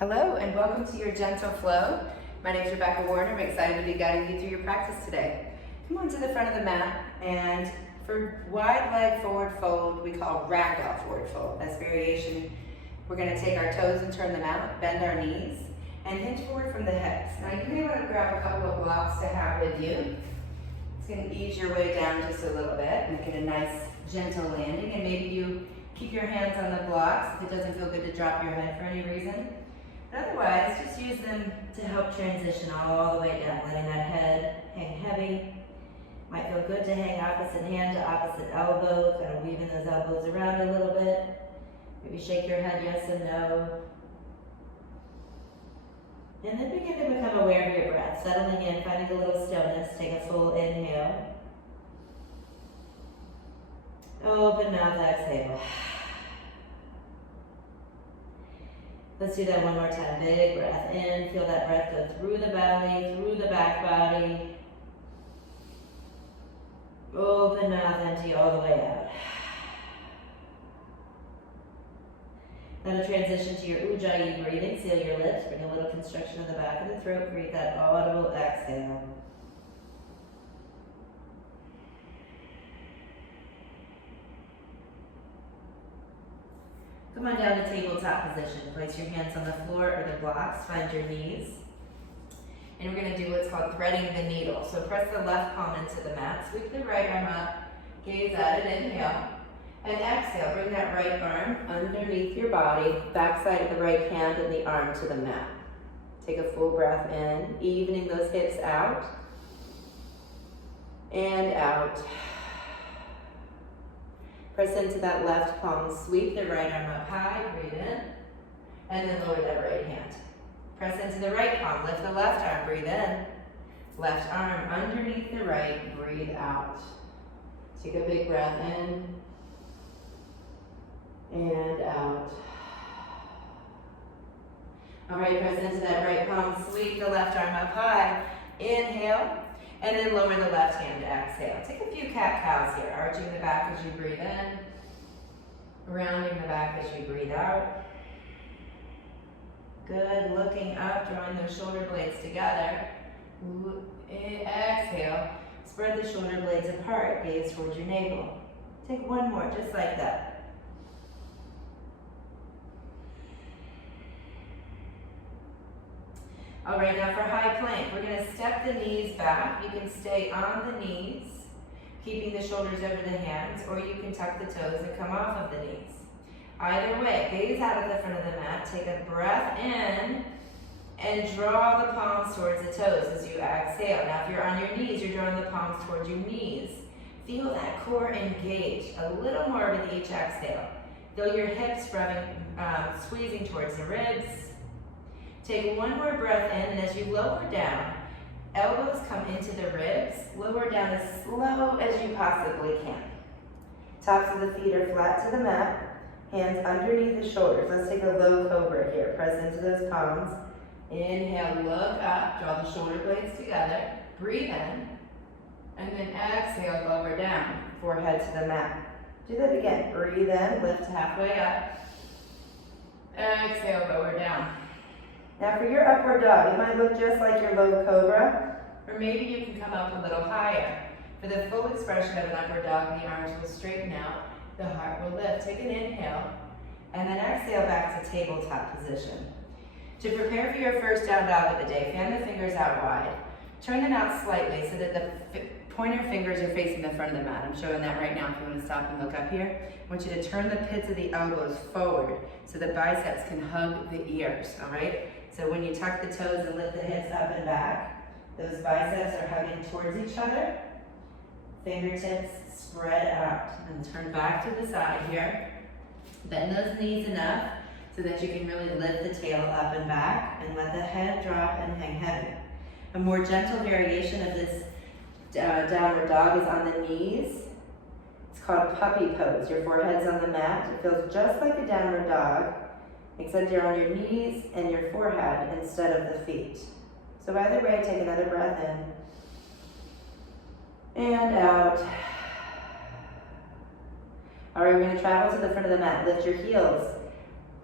Hello and welcome to your gentle flow. My name is Rebekah Werner. I'm excited to be guiding you through your practice today. Come on to the front of the mat, and for wide leg forward fold, we call ragdoll forward fold. That's variation. We're going to take our toes and turn them out, bend our knees, and hinge forward from the hips. Now you may want to grab a couple of blocks to have with you. It's going to ease your way down just a little bit, make it a nice gentle landing, and maybe you keep your hands on the blocks if it doesn't feel good to drop your head for any reason. But otherwise, just use them to help transition all the way down, letting that head hang heavy. Might feel good to hang opposite hand to opposite elbow, kind of weaving those elbows around a little bit. Maybe shake your head yes and no. And then begin to become aware of your breath, settling in, finding a little stillness. Take a full inhale. Open mouth, exhale. Let's do that one more time. Big breath in. Feel that breath go through the belly, through the back body. Open mouth, empty all the way out. Now to transition to your ujjayi breathing, seal your lips, bring a little constriction of the back of the throat, create that audible exhale. Come on down to tabletop position. Place your hands on the floor or the blocks, find your knees. And we're going to do what's called threading the needle. So press the left palm into the mat, sweep the right arm up, gaze at it, inhale. And exhale, bring that right arm underneath your body, back side of the right hand and the arm to the mat. Take a full breath in, evening those hips out and out. Press into that left palm, sweep the right arm up high, breathe in, and then lower that right hand. Press into the right palm, lift the left arm, breathe in. Left arm underneath the right, breathe out. Take a big breath in and out. All right, press into that right palm, sweep the left arm up high, inhale, and then lower the left hand, exhale. Take a few cat-cows here, arching the back as you breathe in, rounding the back as you breathe out. Good, looking up, drawing those shoulder blades together. Exhale, spread the shoulder blades apart, gaze towards your navel. Take one more, just like that. All right, now for high plank, we're going to step the knees back. You can stay on the knees, keeping the shoulders over the hands, or you can tuck the toes and come off of the knees. Either way, gaze out at the front of the mat, take a breath in, and draw the palms towards the toes as you exhale. Now if you're on your knees, you're drawing the palms towards your knees. Feel that core engaged, a little more with each exhale. Feel your hips squeezing towards the ribs. Take one more breath in, and as you lower down, elbows come into the ribs, lower down as slow as you possibly can. Tops of the feet are flat to the mat, hands underneath the shoulders. Let's take a low cobra here. Press into those palms. Inhale, look up, draw the shoulder blades together, breathe in, and then exhale, lower down, forehead to the mat. Do that again. Breathe in, lift halfway up, exhale, lower down. Now for your upward dog, it might look just like your low cobra, or maybe you can come up a little higher. For the full expression of an upward dog, the arms will straighten out, the heart will lift. Take an inhale, and then exhale back to tabletop position. To prepare for your first down dog of the day, fan the fingers out wide. Turn them out slightly so that the pointer fingers are facing the front of the mat. I'm showing that right now if you want to stop and look up here. I want you to turn the pits of the elbows forward so the biceps can hug the ears, all right? So when you tuck the toes and lift the hips up and back, those biceps are hugging towards each other. Fingertips spread out and turn back to the side here. Bend those knees enough so that you can really lift the tail up and back and let the head drop and hang heavy. A more gentle variation of this downward dog is on the knees. It's called puppy pose. Your forehead's on the mat. It feels just like a downward dog, except you're on your knees and your forehead instead of the feet. So either way, take another breath in and out. All right, we're going to travel to the front of the mat. Lift your heels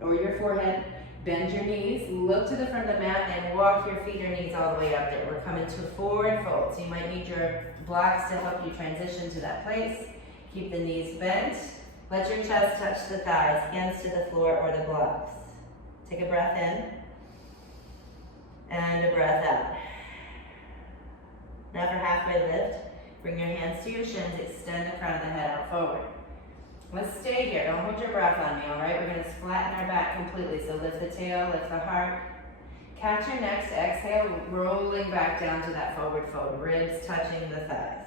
or your forehead Bend your knees, look to the front of the mat, and walk your feet or knees all the way up there. We're coming to a forward fold, so you might need your blocks to help you transition to that place. Keep the knees bent. Let your chest touch the thighs, hands to the floor or the blocks. Take a breath in, and a breath out. Now for halfway lift, bring your hands to your shins, extend the crown of the head out forward. Let's stay here, don't hold your breath on me, all right? We're gonna flatten our back completely, so lift the tail, lift the heart. Catch your next exhale, rolling back down to that forward fold, ribs touching the thighs.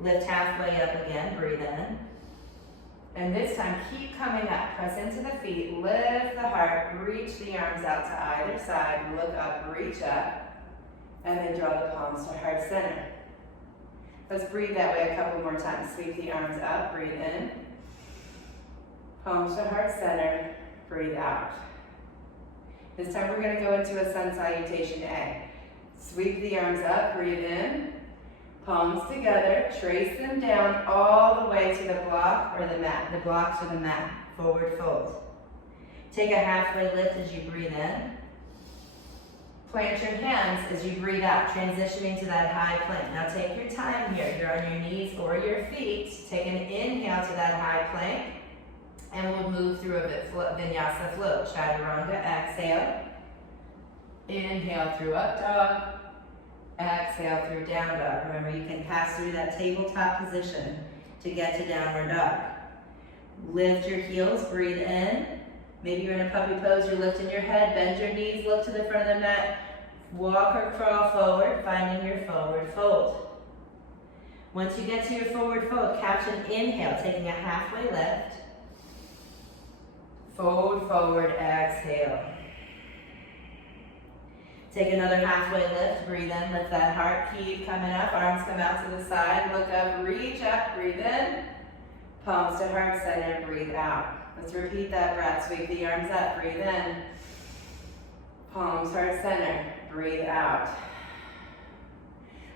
Lift halfway up again, breathe in. And this time, keep coming up. Press into the feet, lift the heart, reach the arms out to either side, look up, reach up, and then draw the palms to heart center. Let's breathe that way a couple more times. Sweep the arms up, breathe in. Palms to heart center, breathe out. This time we're gonna go into a sun salutation A. Sweep the arms up, breathe in. Palms together, trace them down all the way to the block or the mat. The blocks or the mat, forward fold. Take a halfway lift as you breathe in. Plant your hands as you breathe out, transitioning to that high plank. Now take your time here. You're on your knees or your feet. Take an inhale to that high plank, and we'll move through a vinyasa flow. Chaturanga, exhale. Inhale through up dog. Exhale through down dog. Remember, you can pass through that tabletop position to get to downward dog. Lift your heels, breathe in. Maybe you're in a puppy pose, you're lifting your head, bend your knees, look to the front of the mat. Walk or crawl forward, finding your forward fold. Once you get to your forward fold, catch an inhale, taking a halfway lift. Fold forward, exhale. Take another halfway lift, breathe in, lift that heart, keep coming up, arms come out to the side, look up, reach up, breathe in. Palms to heart center, breathe out. Let's repeat that breath, sweep the arms up, breathe in. Palms heart center, breathe out.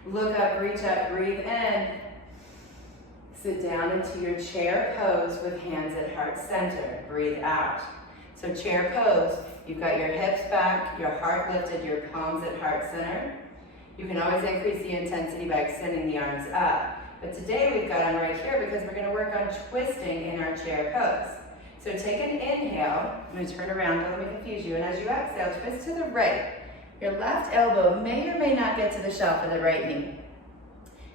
Look up, reach up, breathe in. Sit down into your chair pose with hands at heart center, breathe out. So chair pose, you've got your hips back, your heart lifted, your palms at heart center. You can always increase the intensity by extending the arms up. But today we've got them right here because we're gonna work on twisting in our chair pose. So take an inhale, I'm gonna turn around, don't let me confuse you, and as you exhale, twist to the right. Your left elbow may or may not get to the shelf of the right knee.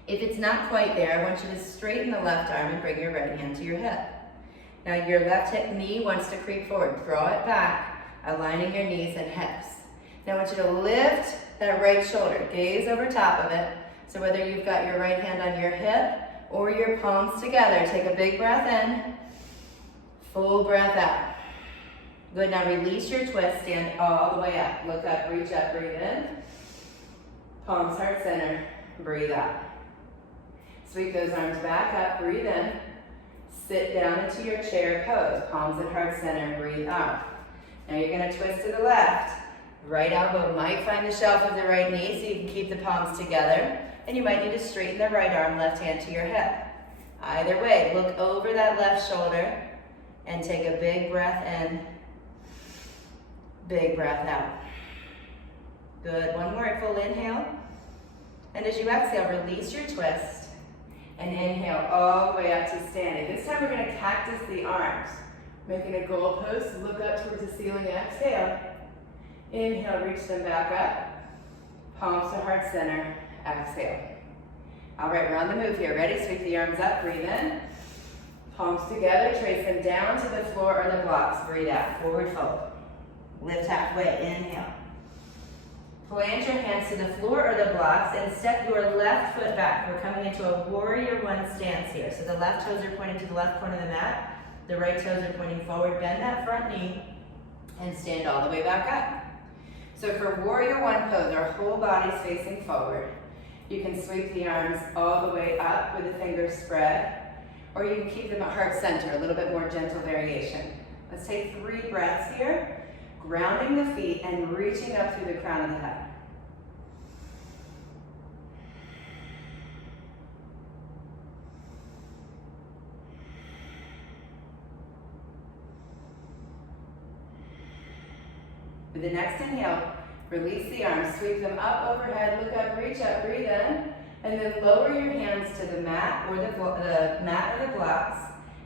If it's not quite there, I want you to straighten the left arm and bring your right hand to your hip. Now your left hip knee wants to creep forward, draw it back, aligning your knees and hips. Now I want you to lift that right shoulder, gaze over top of it. So whether you've got your right hand on your hip or your palms together, take a big breath in. Full breath out. Good, now release your twist, stand all the way up. Look up, reach up, breathe in. Palms heart center, breathe out. Sweep those arms back up, breathe in. Sit down into your chair pose, palms at heart center, breathe out. Now you're gonna twist to the left. Right elbow might find the shelf of the right knee so you can keep the palms together. And you might need to straighten the right arm, left hand to your hip. Either way, look over that left shoulder and take a big breath in, big breath out. Good, one more full inhale. And as you exhale, release your twist and inhale all the way up to standing. This time we're gonna cactus the arms. Making a goalpost, look up towards the ceiling, exhale. Inhale, reach them back up. Palms to heart center, exhale. All right, we're on the move here. Ready? Sweep the arms up, breathe in. Palms together, trace them down to the floor or the blocks. Breathe out, forward fold. Lift halfway, inhale. Plant your hands to the floor or the blocks and step your left foot back. We're coming into a warrior one stance here. So the left toes are pointing to the left corner of the mat. The right toes are pointing forward. Bend that front knee and stand all the way back up. So for warrior one pose, our whole body's facing forward. You can sweep the arms all the way up with the fingers spread, or you can keep them at heart center, a little bit more gentle variation. Let's take 3 breaths here, grounding the feet and reaching up through the crown of the head. With the next inhale, release the arms, sweep them up overhead, look up, reach up, breathe in, and then lower your hands to the mat or the blocks.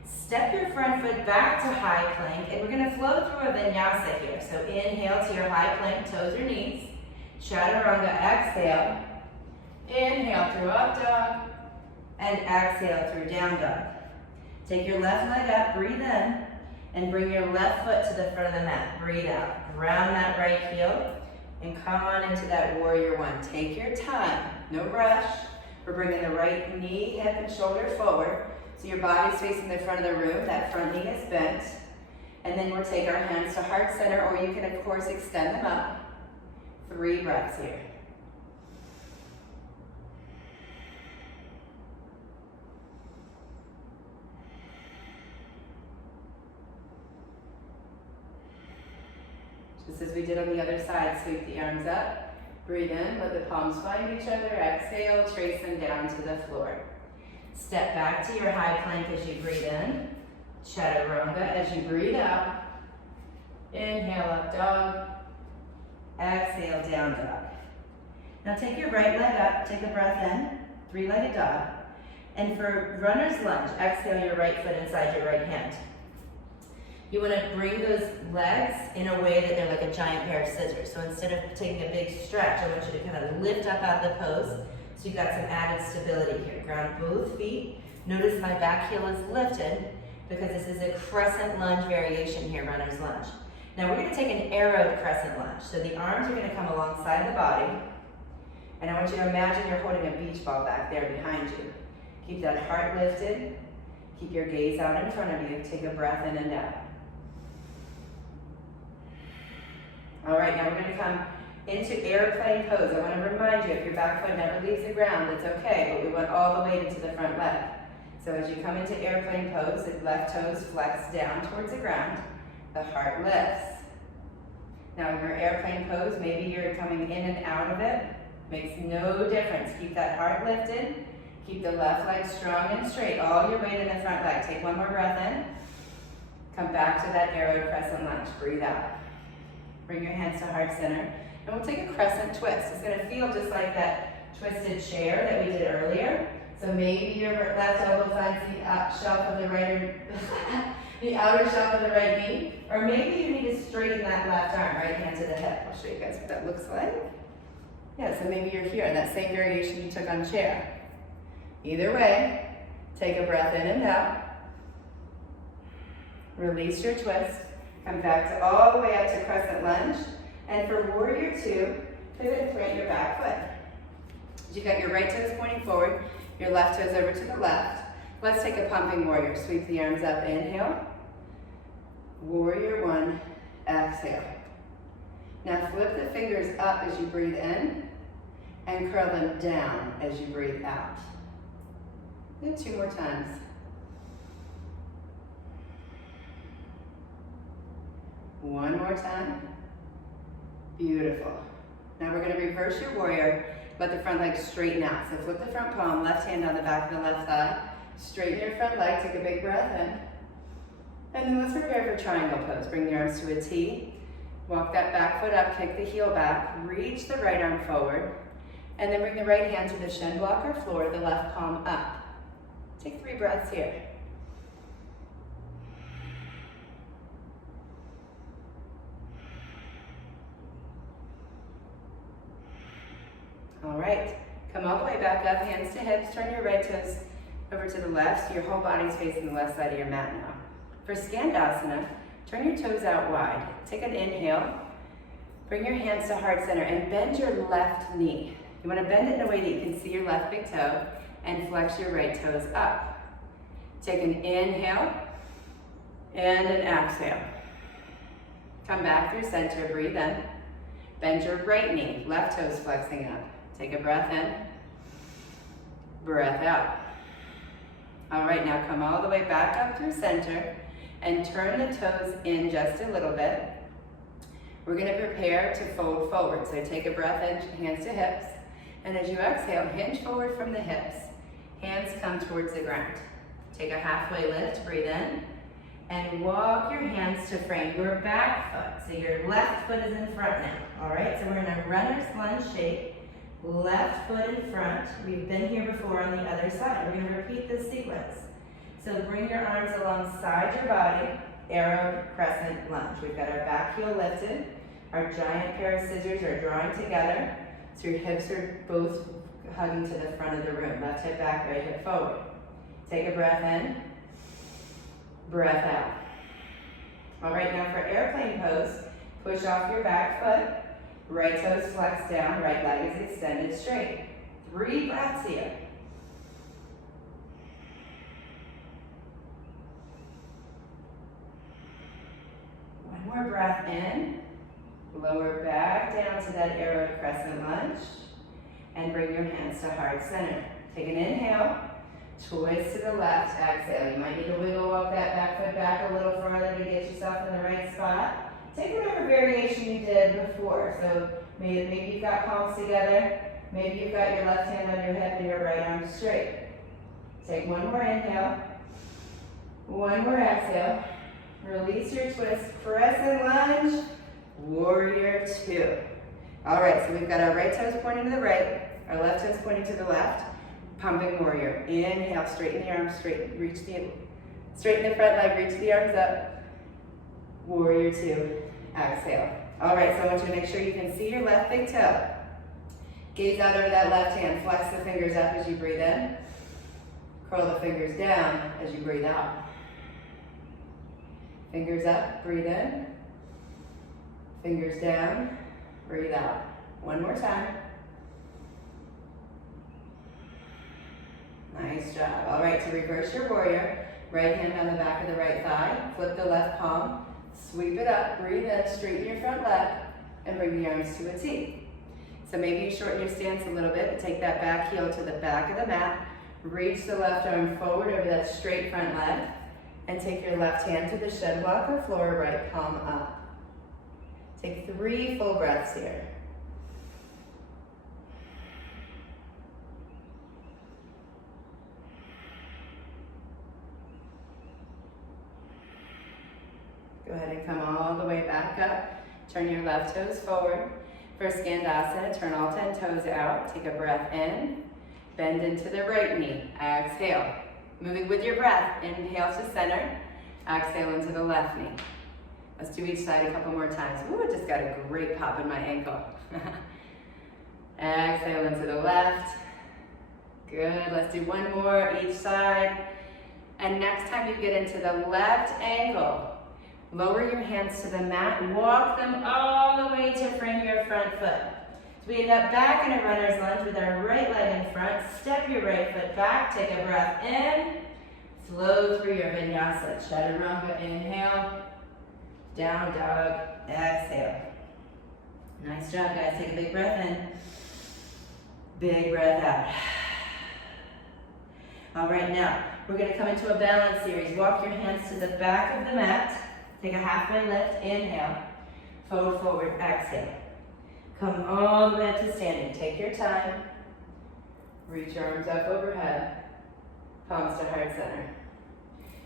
Step your front foot back to high plank, and we're gonna flow through a vinyasa here. So inhale to your high plank, toes or knees. Chaturanga, exhale. Inhale through up dog, and exhale through down dog. Take your left leg up, breathe in, and bring your left foot to the front of the mat. Breathe out, ground that right heel, and come on into that warrior one. Take your time, no rush. We're bringing the right knee, hip, and shoulder forward. So your body's facing the front of the room, that front knee is bent. And then we'll take our hands to heart center, or you can of course extend them up. 3 breaths here. Just as we did on the other side, sweep the arms up, breathe in, let the palms find each other, exhale, trace them down to the floor. Step back to your high plank as you breathe in, chaturanga as you breathe out. Inhale, up dog, exhale, down dog. Now take your right leg up, take a breath in, 3-legged dog. And for runner's lunge, exhale your right foot inside your right hand. You want to bring those legs in a way that they're like a giant pair of scissors. So instead of taking a big stretch, I want you to kind of lift up out of the pose. So you've got some added stability here. Ground both feet. Notice my back heel is lifted because this is a crescent lunge variation here, runner's lunge. Now we're going to take an arrowed crescent lunge. So the arms are going to come alongside the body. And I want you to imagine you're holding a beach ball back there behind you. Keep that heart lifted. Keep your gaze out in front of you. Take a breath in and out. All right, now we're going to come into airplane pose. I want to remind you, if your back foot never leaves the ground, it's okay, but we want all the weight into the front leg. So as you come into airplane pose, the left toes flex down towards the ground, the heart lifts. Now in your airplane pose, maybe you're coming in and out of it. Makes no difference. Keep that heart lifted. Keep the left leg strong and straight. All your weight in the front leg. Take one more breath in. Come back to that arrowed crescent lunge. Breathe out. Bring your hands to heart center. And we'll take a crescent twist. It's going to feel just like that twisted chair that we did earlier. So maybe your left elbow finds the shelf of the right, or the outer shelf of the right knee. Or maybe you need to straighten that left arm, right hand to the hip. I'll show you guys what that looks like. Yeah, so maybe you're here in that same variation you took on chair. Either way, take a breath in and out. Release your twist. Come back to all the way up to crescent lunge. And for warrior 2, pivot and plant your back foot. You've got your right toes pointing forward, your left toes over to the left. Let's take a pumping warrior. Sweep the arms up, inhale. Warrior 1, exhale. Now flip the fingers up as you breathe in and curl them down as you breathe out. Do 2 more times. One more time. Beautiful. Now we're going to reverse your warrior. Let the front leg straighten out. So flip the front palm, left hand on the back of the left thigh. Straighten your front leg, take a big breath in. And then let's prepare for triangle pose. Bring the arms to a T. Walk that back foot up, kick the heel back. Reach the right arm forward. And then bring the right hand to the shin block or floor, the left palm up. Take 3 breaths here. All right, come all the way back up, hands to hips, turn your right toes over to the left, so your whole body's facing the left side of your mat now. For Skandasana, turn your toes out wide. Take an inhale, bring your hands to heart center and bend your left knee. You want to bend it in a way that you can see your left big toe and flex your right toes up. Take an inhale and an exhale. Come back through center, breathe in. Bend your right knee, left toes flexing up. Take a breath in, breath out. All right, now come all the way back up through center and turn the toes in just a little bit. We're going to prepare to fold forward. So take a breath in, hands to hips. And as you exhale, hinge forward from the hips. Hands come towards the ground. Take a halfway lift, breathe in. and walk your hands to frame your back foot. So your left foot is in front now, all right? So we're in a runner's lunge shape, left foot in front. We've been here before on the other side. We're gonna repeat this sequence. So bring your arms alongside your body, arrow, crescent, lunge. We've got our back heel lifted. Our giant pair of scissors are drawing together. So your hips are both hugging to the front of the room. Left hip back, right hip forward. Take a breath in, breath out. All right, now for airplane pose, push off your back foot, right toes flex down, right leg is extended straight. 3 breaths here. One more breath in, lower back down to that arrow crescent lunge, and bring your hands to heart center. Take an inhale, twist to the left, exhale. You might need to wiggle walk that back foot back a little further to get yourself in the right spot. Take whatever variation you did before. So maybe you've got palms together, maybe you've got your left hand on your hip and your right arm straight. Take one more inhale, one more exhale. Release your twist, crescent lunge, warrior 2. All right, so we've got our right toes pointing to the right, our left toes pointing to the left. Pumping warrior. Inhale, straighten the arms, straighten the front leg, reach the arms up. Warrior 2, exhale. All right, so I want you to make sure you can see your left big toe. Gaze out over that left hand, flex the fingers up as you breathe in. Curl the fingers down as you breathe out. Fingers up, breathe in. Fingers down, breathe out. One more time. Nice job. All right, to reverse your warrior, right hand on the back of the right thigh, flip the left palm, sweep it up, breathe in, straighten your front leg, and bring the arms to a T. So maybe you shorten your stance a little bit, but take that back heel to the back of the mat, reach the left arm forward over that straight front leg, and take your left hand to the shed block or floor, right palm up. Take 3 full breaths here. Go ahead and come all the way back up. Turn your left toes forward. For Skandasana, turn all 10 toes out. Take a breath in. Bend into the right knee. Exhale. Moving with your breath. Inhale to center. Exhale into the left knee. Let's do each side a couple more times. Ooh, I just got a great pop in my ankle. Exhale into the left. Good. Let's do one more each side. And next time you get into the left ankle, lower your hands to the mat, walk them all the way to frame your front foot. So we end up back in a runner's lunge with our right leg in front. Step your right foot back, take a breath in. Flow through your vinyasa. Chaturanga, inhale. Down dog, exhale. Nice job, guys. Take a big breath in. Big breath out. All right, now we're going to come into a balance series. Walk your hands to the back of the mat. Take a halfway lift, inhale, fold forward, exhale. Come all the way up to standing. Take your time. Reach your arms up overhead, palms to heart center.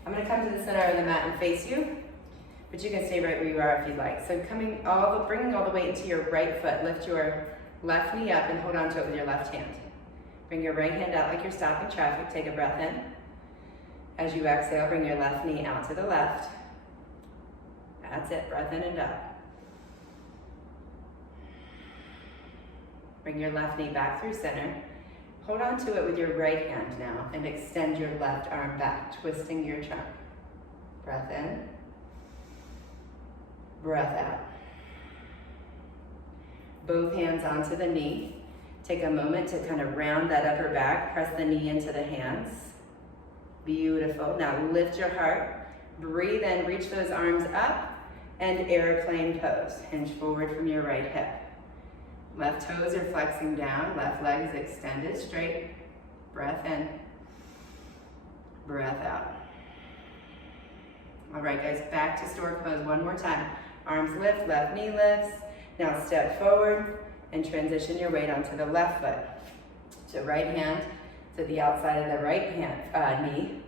I'm going to come to the center of the mat and face you, but you can stay right where you are if you'd like. So bringing all the weight into your right foot, lift your left knee up and hold on to it with your left hand. Bring your right hand out like you're stopping traffic. Take a breath in. As you exhale, bring your left knee out to the left. That's it, breath in and up. Bring your left knee back through center. Hold on to it with your right hand now and extend your left arm back, twisting your trunk. Breath in, breath out. Both hands onto the knee. Take a moment to kind of round that upper back, press the knee into the hands. Beautiful. Now lift your heart, breathe in, reach those arms up, and airplane pose. Hinge forward from your right hip. Left toes are flexing down, left leg is extended straight. Breath in, breath out. All right, guys, back to stork pose one more time. Arms lift, left knee lifts. Now step forward and transition your weight onto the left foot. So right hand to the outside of the right hand knee.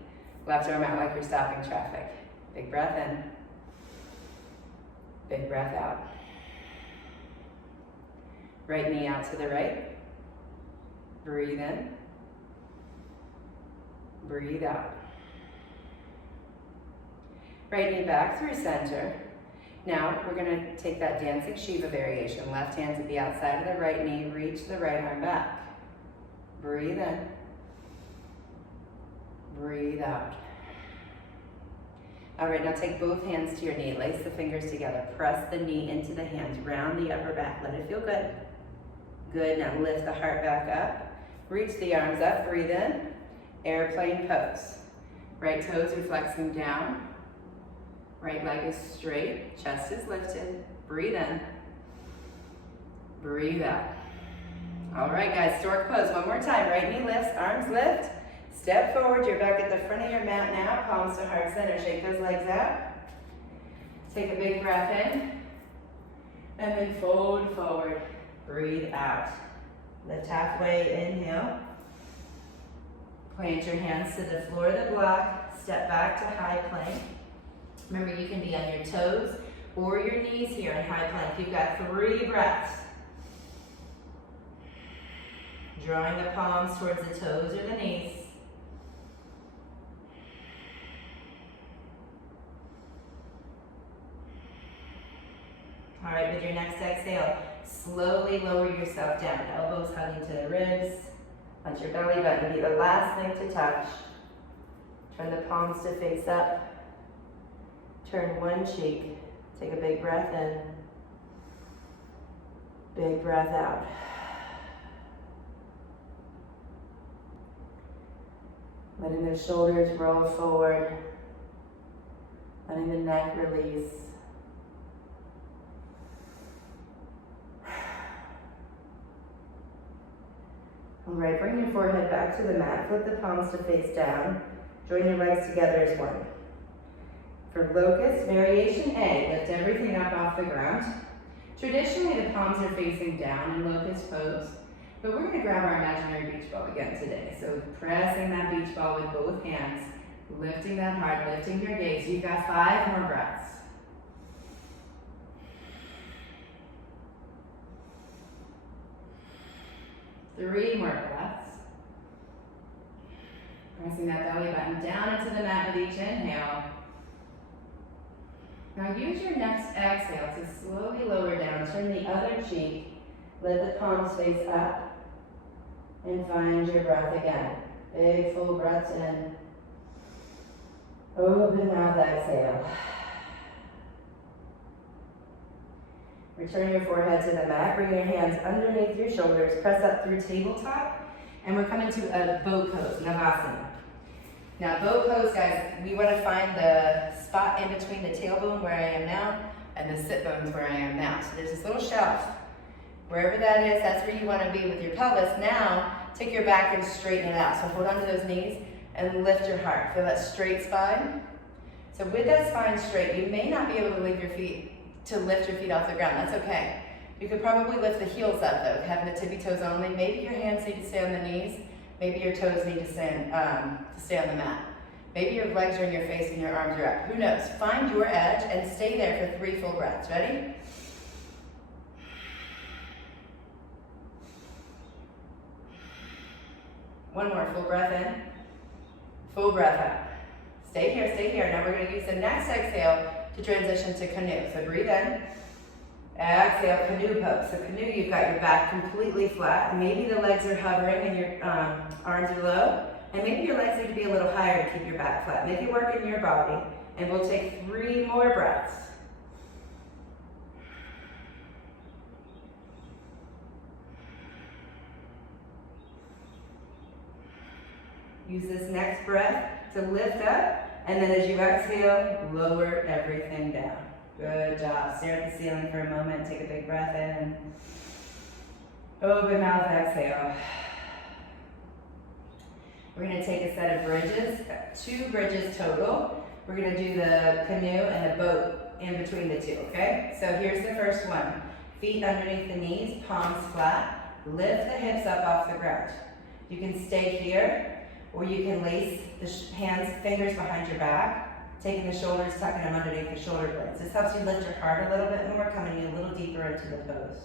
Left arm out like you're stopping traffic. Big breath in. Big breath out. Right knee out to the right. Breathe in. Breathe out. Right knee back through center. Now we're going to take that dancing Shiva variation. Left hand's at the outside of the right knee. Reach the right arm back. Breathe in. Breathe out. All right, now take both hands to your knee. Lace the fingers together. Press the knee into the hands. Round the upper back. Let it feel good. Good. Now lift the heart back up. Reach the arms up. Breathe in. Airplane pose. Right toes are flexing down. Right leg is straight. Chest is lifted. Breathe in. Breathe out. All right, guys, stork pose. One more time. Right knee lifts. Arms lift. Step forward. You're back at the front of your mat now. Palms to heart center. Shake those legs out. Take a big breath in. And then fold forward. Breathe out. Lift halfway. Inhale. Plant your hands to the floor of the block. Step back to high plank. Remember, you can be on your toes or your knees here in high plank. You've got 3 breaths. Drawing the palms towards the toes or the knees. All right, with your next exhale, slowly lower yourself down. Elbows hugging to the ribs. Punch your belly button. Be the last thing to touch. Turn the palms to face up. Turn one cheek. Take a big breath in. Big breath out. Letting the shoulders roll forward. Letting the neck release. All right, bring your forehead back to the mat. Flip the palms to face down. Join your legs together as one. For locust, variation A, lift everything up off the ground. Traditionally, the palms are facing down in locust pose, but we're going to grab our imaginary beach ball again today. So pressing that beach ball with both hands, lifting that heart, lifting your gaze. You've got 5 more breaths. Three more breaths. Pressing that belly button down into the mat with each inhale. Now use your next exhale to slowly lower down. Turn the other cheek. Let the palms face up. And find your breath again. Big full breaths in. Open mouth exhale. Return your forehead to the mat. Bring your hands underneath your shoulders. Press up through tabletop. And we're coming to a boat pose, Navasana. Now, boat pose, guys, we want to find the spot in between the tailbone where I am now and the sit bones where I am now. So there's this little shelf. Wherever that is, that's where you want to be with your pelvis. Now, take your back and straighten it out. So hold on to those knees and lift your heart. Feel that straight spine. So with that spine straight, you may not be able to lift your feet off the ground. That's okay. You could probably lift the heels up though, having the tippy toes only. Maybe your hands need to stay on the knees. Maybe your toes need to stay on the mat. Maybe your legs are in your face and your arms are up. Who knows? Find your edge and stay there for 3 full breaths. Ready? One more full breath in. Full breath out. Stay here, stay here. Now we're going to use the next exhale to transition to canoe. So breathe in. Exhale, canoe pose. So canoe, you've got your back completely flat. Maybe the legs are hovering and your arms are low. And maybe your legs need to be a little higher to keep your back flat. Make it work in your body. And we'll take 3 more breaths. Use this next breath to lift up. And then as you exhale, lower everything down. Good job. Stare at the ceiling for a moment. Take a big breath in. Open mouth, exhale. We're going to take a set of bridges, 2 bridges total. We're going to do the canoe and the boat in between the 2, okay? So here's the first one. Feet underneath the knees, palms flat. Lift the hips up off the ground. You can stay here, or you can lace the fingers behind your back. Taking the shoulders, tucking them underneath the shoulder blades. This helps you lift your heart a little bit more, coming a little deeper into the pose.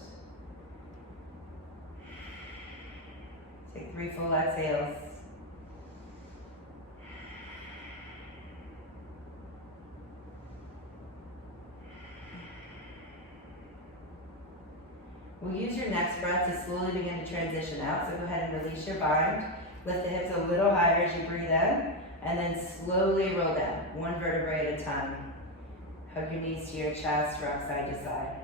Take 3 full exhales. We'll use your next breath to slowly begin to transition out, so go ahead and release your bind. Lift the hips a little higher as you breathe in, and then slowly roll down, 1 vertebrae at a time. Hug your knees to your chest, rock side to side.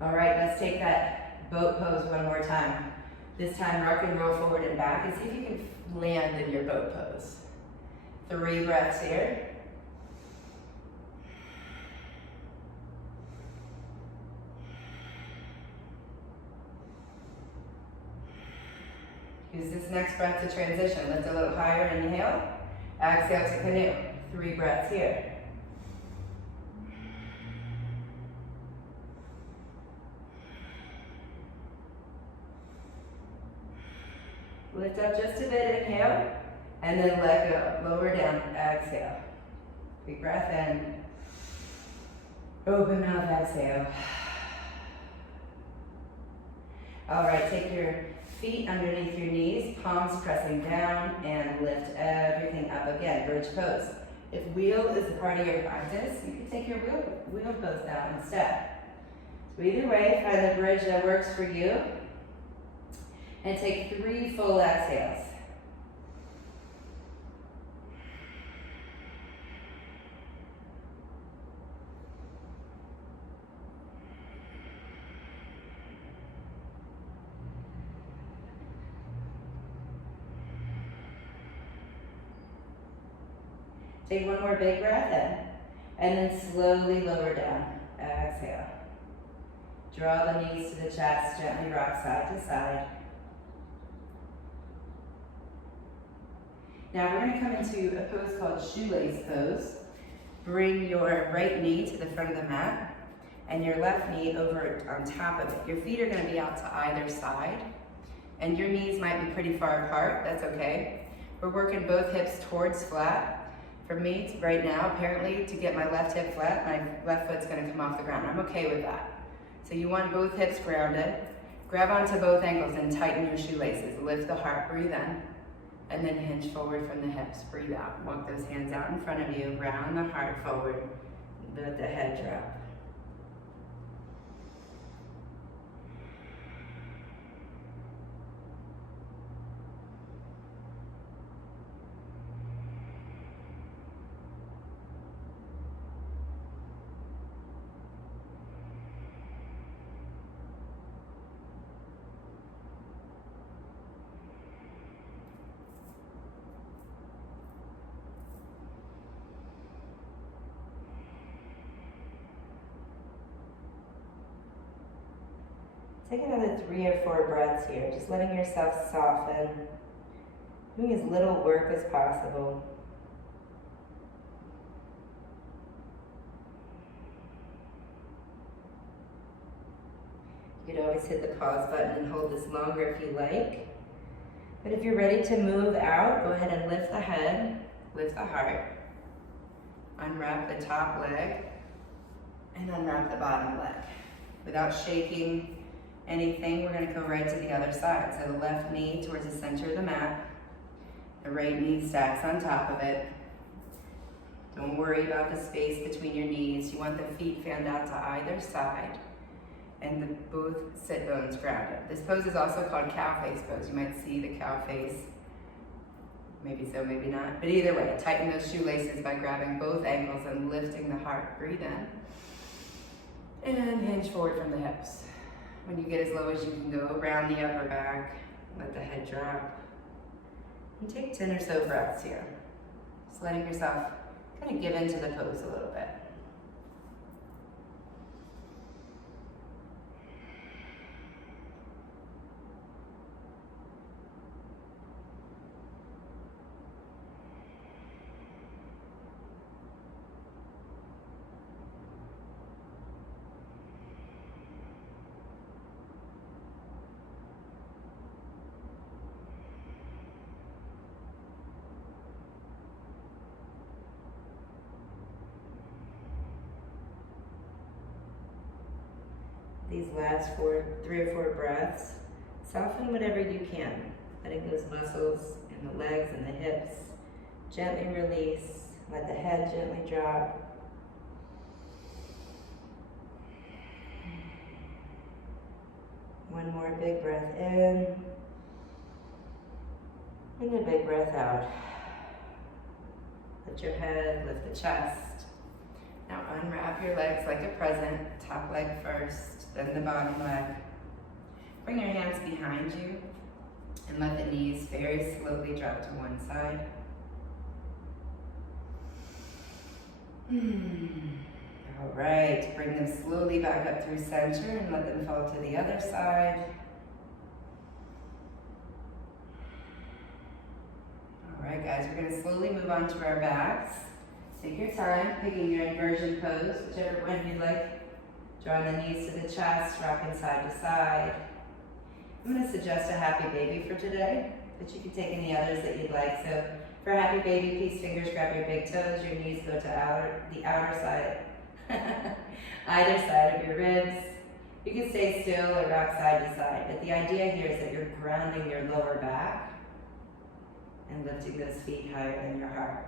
All right, let's take that boat pose one more time. This time, rock and roll forward and back, and see if you can land in your boat pose. 3 breaths here. Use this next breath to transition. Lift a little higher, inhale. Exhale to canoe. 3 breaths here. Lift up just a bit, inhale, and then let go. Lower down, exhale. Big breath in. Open mouth, exhale. All right, take your feet underneath your knees, palms pressing down, and lift everything up again, bridge pose. If wheel is a part of your practice, you can take your wheel pose down instead. So either way, find the bridge that works for you. And take 3 full exhales. Take 1 more big breath in, and then slowly lower down. Exhale. Draw the knees to the chest, gently rock side to side. Now we're going to come into a pose called shoelace pose. Bring your right knee to the front of the mat and your left knee over on top of it. Your feet are going to be out to either side and your knees might be pretty far apart. That's okay. We're working both hips towards flat. For me, right now, apparently, to get my left hip flat, my left foot's going to come off the ground. I'm okay with that. So you want both hips grounded. Grab onto both ankles and tighten your shoelaces. Lift the heart, breathe in. And then hinge forward from the hips, breathe out. Walk those hands out in front of you, round the heart forward, let the head drop. Take another 3 or 4 breaths here, just letting yourself soften, doing as little work as possible. You could always hit the pause button and hold this longer if you like. But if you're ready to move out, go ahead and lift the head, lift the heart, unwrap the top leg, and unwrap the bottom leg. Without shaking anything, we're going to go right to the other side. So the left knee towards the center of the mat. The right knee stacks on top of it. Don't worry about the space between your knees. You want the feet fanned out to either side and both sit bones grounded. This pose is also called cow face pose. You might see the cow face. Maybe so, maybe not. But either way, tighten those shoelaces by grabbing both ankles and lifting the heart. Breathe in. And hinge forward from the hips. When you get as low as you can go, round the upper back, let the head drop. And take 10 or so breaths here. Just letting yourself kind of give into the pose a little bit. These last 3 or 4 breaths, soften whatever you can, letting those muscles in the legs and the hips gently release. Let the head gently drop. One more big breath in, and a big breath out. Lift your head, lift the chest. Now unwrap your legs like a present, top leg first, then the bottom leg. Bring your hands behind you and let the knees very slowly drop to one side. All right, bring them slowly back up through center and let them fall to the other side. All right, guys, we're going to slowly move on to our backs. Take your time, picking your inversion pose, whichever one you like. Drawing the knees to the chest, rocking side to side. I'm going to suggest a happy baby for today, but you can take any others that you'd like. So for happy baby, peace fingers grab your big toes, your knees go to the outer side, either side of your ribs. You can stay still or rock side to side, but the idea here is that you're grounding your lower back and lifting those feet higher than your heart.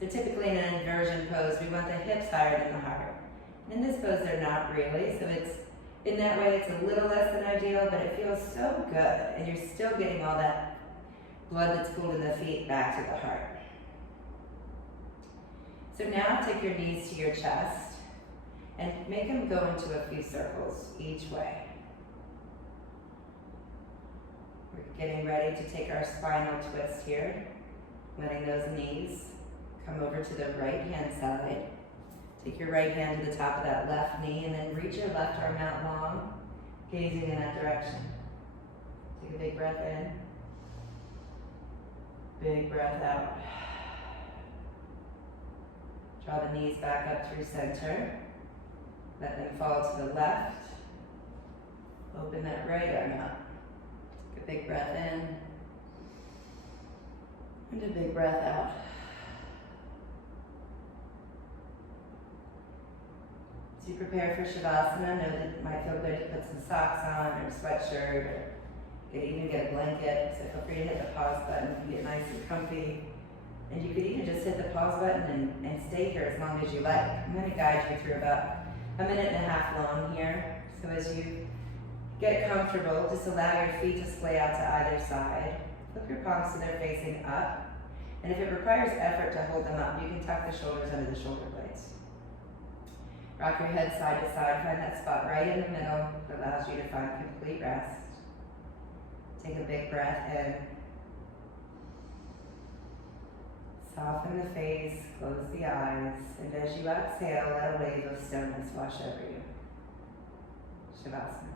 So typically in an inversion pose, we want the hips higher than the heart. In this pose, they're not really, so in that way, it's a little less than ideal, but it feels so good, and you're still getting all that blood that's pulled in the feet back to the heart. So now take your knees to your chest and make them go into a few circles each way. We're getting ready to take our spinal twist here, letting those knees come over to the right hand side. Take your right hand to the top of that left knee and then reach your left arm out long, gazing in that direction. Take a big breath in. Big breath out. Draw the knees back up through center. Let them fall to the left. Open that right arm out. Take a big breath in. And a big breath out. As you prepare for Shavasana, know that it might feel good to put some socks on or a sweatshirt, or you could even get a blanket. So feel free to hit the pause button and get nice and comfy. And you could even just hit the pause button and stay here as long as you like. I'm going to guide you through about 1.5 minutes long here. So as you get comfortable, just allow your feet to splay out to either side. Flip your palms so they're facing up. And if it requires effort to hold them up, you can tuck the shoulders under the shoulder blades. Rock your head side to side. Find that spot right in the middle that allows you to find complete rest. Take a big breath in. Soften the face, close the eyes, and as you exhale, let a wave of stillness wash over you. Shavasana.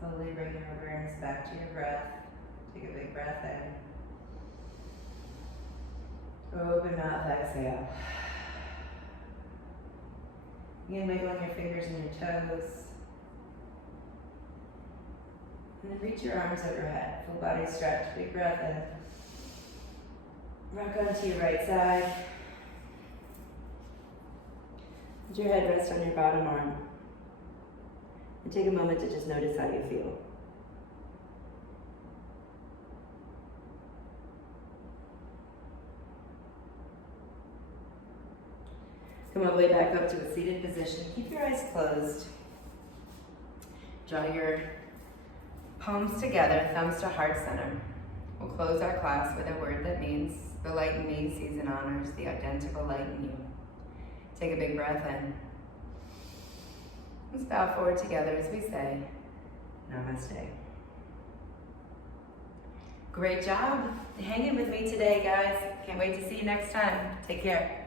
Slowly bring your awareness back to your breath. Take a big breath in. Open mouth, exhale. Again, wiggling your fingers and your toes. And then reach your arms overhead. Full body stretch. Big breath in. Rock onto your right side. Let your head rest on your bottom arm. And take a moment to just notice how you feel. Come all the way back up to a seated position. Keep your eyes closed. Draw your palms together, thumbs to heart center. We'll close our class with a word that means the light in me sees and honors the identical light in you. Take a big breath in. Let's bow forward together as we say, Namaste. Great job hanging with me today, guys. Can't wait to see you next time. Take care.